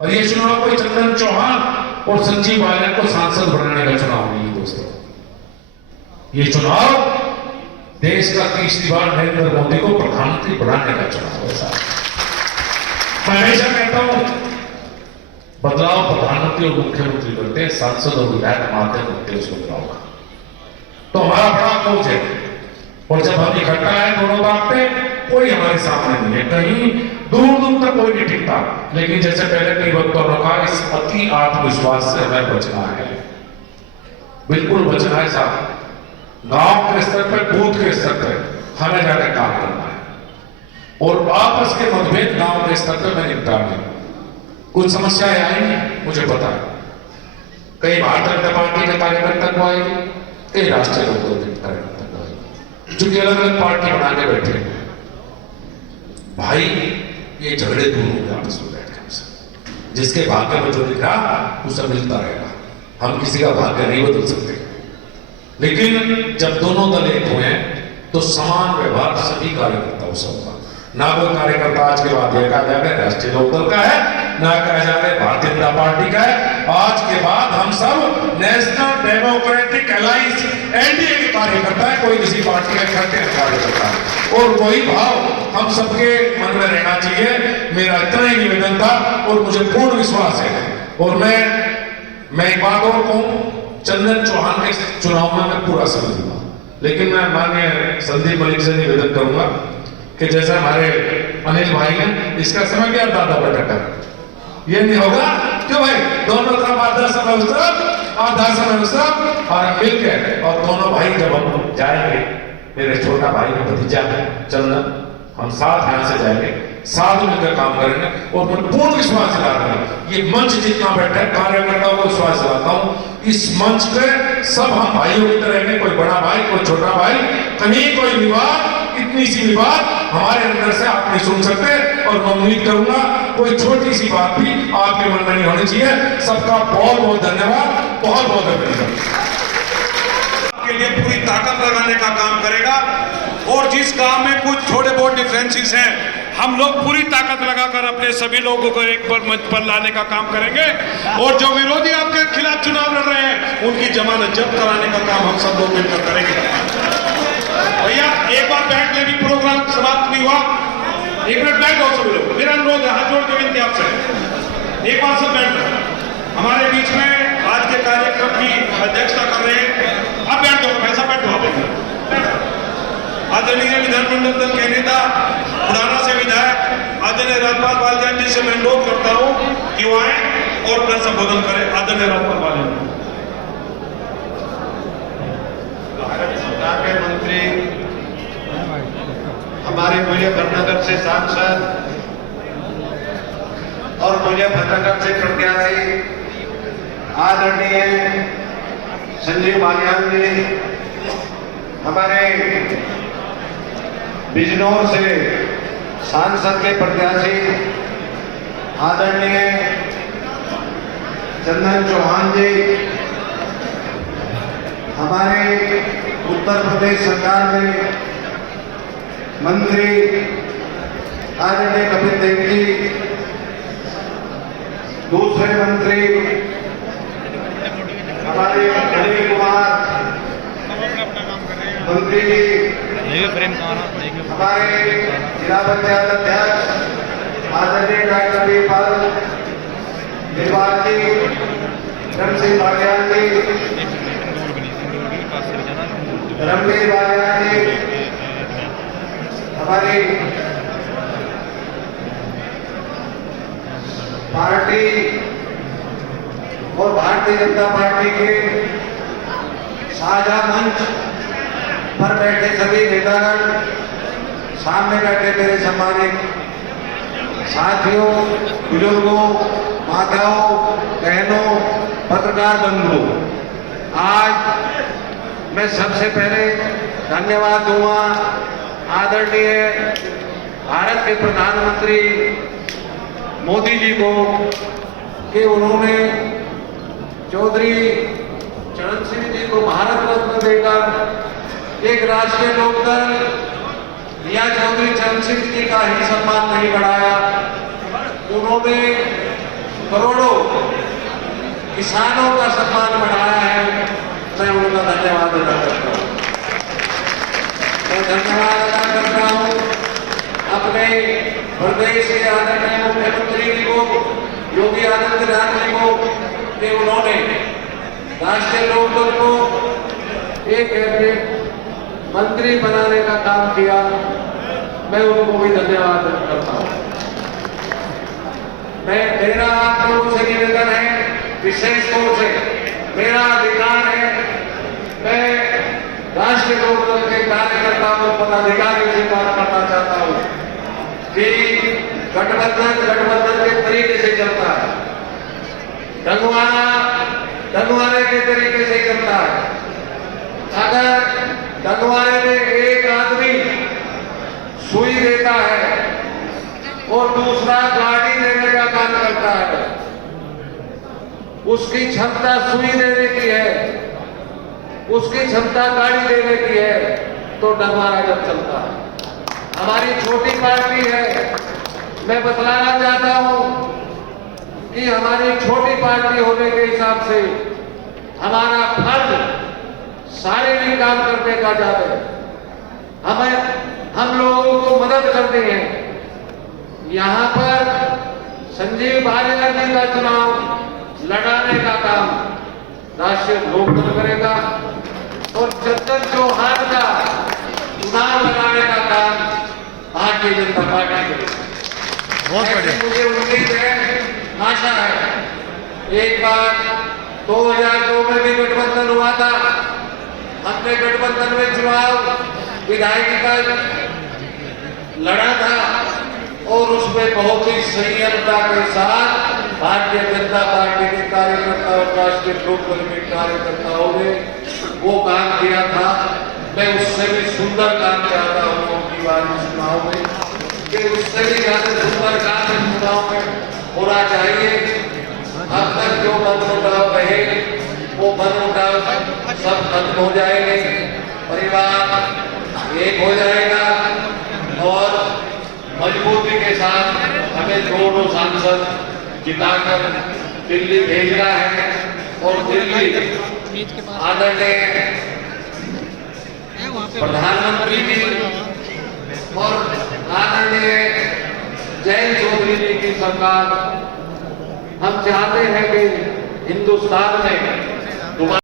और ये चुनाव कोई चंदन चौहान और संजीव बालियान को सांसद बनाने का चुनाव नहीं है दोस्तों। ये चुनाव देश का 30वीं बार नरेंद्र मोदी को प्रधानमंत्री बनाने का चुनाव है साहब। मैं हमेशा कहता हूं बदलाव प्रधानमंत्री और मुख्यमंत्री करते हैं, सांसद और विधायक माध्यम होते हैं उस बदलाव का। तो हमारा बड़ा अप्रोच है और जब हम इकट्ठा है दोनों बात पे कोई हमारे सामने नहीं है, कहीं दूर दूर तक कोई नहीं टिकता। लेकिन जैसे पहले कई वक्तों ने कहा, इस अति आत्मविश्वास से हमें बचना है, बिल्कुल बचना है साहब। गांव के स्तर पर, बूथ के स्तर पर हमें जाकर काम करना है और आपस के मतभेद गांव के स्तर पर मैं निपटाने। कुछ समस्याएं आएंगी मुझे पता है, कई भारतीय जनता पार्टी के कार्यकर्ता को आएगी, कई राष्ट्रीय लोकदल के कार्यकर्ता को आएगी, चूंकि अलग अलग पार्टी बना के बैठे भाई। ये झगड़े दूर हो गए आपस में बैठ के, जिसके भाग्य में जो लिखा उसे मिलता रहेगा। हम किसी का भाग्य नहीं बदल सकते, लेकिन जब दोनों दल एक हुए तो समान व्यवहार सभी कार्यकर्ताओं से होगा। ना कोई कार्यकर्ता आज के बाद यह कहा जाए राष्ट्रीय लोकदल का है, ना कहा जाए भारतीय जनता पार्टी का है। आज के बाद हम सब नेशनल डेमोक्रेटिक अलायंस एनडीए के कार्यकर्ता है, कोई किसी पार्टी का इकट्ठे कार्यकर्ता है। और वही भाव हम सबके मन में रहना चाहिए। मेरा इतना ही निवेदन था और मुझे पूर्ण विश्वास है। और मैं एक बात और कहूं, चंदन चौहान के चुनाव में मैं पूरा समझ लूंगा, लेकिन मैं माननीय संदीप मलिक से निवेदन करूंगा कि जैसे हमारे अनिल भाई हैं, इसका समय क्या दादा बेटा ये नहीं होगा क्यों भाई, दोनों तरफ आधा समय उस तरफ आधा समय उस तरफ और मिलकर, और दोनों भाई जब हम जाएंगे, मेरे छोटा भाई का भतीजा है चंदन, हम साथ यहां से जाएंगे, साथ मिलकर काम करेंगे। और मैं पूर्ण विश्वास दिलाता हूं, ये मंच जितना बैठा है कार्यकर्ताओं को विश्वास दिलाता हूं, इस मंच पे सब हम भाइयों की तरह रहेंगे, कोई बड़ा भाई कोई छोटा भाई, कहीं कोई विवाद, इतनी सी विवाद हमारे अंदर से आप नहीं सुन सकते। और मैं उम्मीद करूंगा कोई छोटी सी बात भी आपके मन में नहीं होनी चाहिए। सबका बहुत बहुत धन्यवाद, बहुत बहुत अभिनंदन। के लिए पूरी ताकत लगाने का काम करेगा और जिस काम में कुछ थोड़े बहुत डिफरेंसेस हैं, हम लोग पूरी ताकत लगाकर अपने सभी लोगों को एक बार मंच पर लाने का काम करेंगे। और जो विरोधी आपके खिलाफ चुनाव लड़ रहे हैं, उनकी जमानत जब्त कराने का काम हम सब लोग मिलकर करेंगे। भैया एक बार बैठ ले, भी प्रोग्राम समाप्त नहीं हुआ, एक मिनट बैठ जाओ सभी लोग, मेरा अनुरोध है, हाथ जोड़ के विनती आपसे, एक बार सब बैठ जाओ। हमारे बीच में आज के कार्यक्रम की अध्यक्षता कर रहे हैं, अब बैठ जाओ, पैसा बैठ जाओ। आदरणीय विधानमंडल दल के नेता, बुढ़ाना से विधायक आदरणीय राजपाल बालियान जी से मैं अनुरोध करता हूं कि वो आए और अपना संबोधन करें। आदरणीय राजपाल बालियान। भारत सरकार के मंत्री, हमारे मुजफ्फरनगर से सांसद और मुजफ्फरनगर से प्रत्याशी आदरणीय संजीव बालियान जी, हमारे बिजनौर से सांसद के प्रत्याशी आदरणीय चंदन चौहान जी, हमारे उत्तर प्रदेश सरकार में मंत्री आदरणीय कपिल देव जी, दूसरे मंत्री हमारे अनिल कुमार मंत्री जी, हमारे जिला पंचायत अध्यक्ष आदरणीय डॉक्टर वीरपाल निर्वाल जी, रमसिंह बालियान जी, रमवीर बालियान जी, हमारी पार्टी और भारतीय जनता पार्टी के साझा मंच पर बैठे सभी नेतागण, सामने बैठे मेरे सम्मानित साथियों, बुजुर्गों, माताओं, बहनों, पत्रकार बंधुओं, आज मैं सबसे पहले धन्यवाद दूंगा आदरणीय भारत के प्रधानमंत्री मोदी जी को कि उन्होंने चौधरी चरण सिंह जी को भारत रत्न देकर एक राष्ट्रीय लोकदल या चौधरी चरण सिंह जी का ही सम्मान नहीं बढ़ाया, उन्होंने करोड़ों किसानों का सम्मान बढ़ाया है, मैं उनका धन्यवाद अदा करता हूं। मैं धन्यवाद अदा करता हूं अपने प्रदेश के आदरणीय मुख्यमंत्री जी को, योगी आदित्यनाथ जी को, कि उन्होंने राष्ट्रीय लोकदल को एक कैबिनेट मंत्री बनाने का काम किया। मैं उनको भी धन्यवाद करता हूं। मेरा आप लोगों से निवेदन है, विशेष तौर से मेरा अधिकार है, मैं राष्ट्रीय लोकदल के कार्यकर्ताओं पदाधिकारियों से बात करना चाहता हूं कि गठबंधन के तरीके से चलता है, डंगवारे के तरीके से चलता है। अगर डंगवारे में एक आदमी सुई देता है और दूसरा गाड़ी देने का काम करता है, उसकी क्षमता सुई देने की है, उसकी क्षमता गाड़ी देने की है, तो डंगवारा जब चलता है। हमारी छोटी पार्टी है, मैं बतलाना चाहता हूं कि हमारी छोटी पार्टी होने के हिसाब से हमारा फर्ज शारीरिक काम करने का ज्यादा है। हम लोगों को मदद करनी है। यहां पर संजीव भालेकर जी का चुनाव लड़ाने का काम राष्ट्रीय लोकदल करेगा और चंदन चौहान का चुनाव लड़ाने का काम भारतीय जनता पार्टी करेगी। बहुत बढ़िया। मुझे उम्मीद है, आशा है। एक बार 2002 में भी गठबंधन हुआ था, हमने गठबंधन में चुनाव विधायकी का लड़ा था और उसमें बहुत ही संयमता के साथ भारतीय जनता पार्टी के कार्यकर्ता और राष्ट्रीय लोकदल के कार्यकर्ताओं ने वो काम किया था। मैं उससे भी सुंदर काम चाहता हूँ की बार चुनाव में, कि उससे भी ज्यादा सुंदर काम इस चुनाव में होना चाहिए। अब तक जो मनमुटाव रहे वो मनमुटाव सब खत्म हो जाएंगे, परिवार एक हो जाएगा और मजबूती के साथ हमें दोनों सांसद जिताकर दिल्ली भेजना है और दिल्ली आदरणीय प्रधानमंत्री जी और आदरणीय जयंत चौधरी जी की सरकार, हम चाहते हैं कि हिंदुस्तान में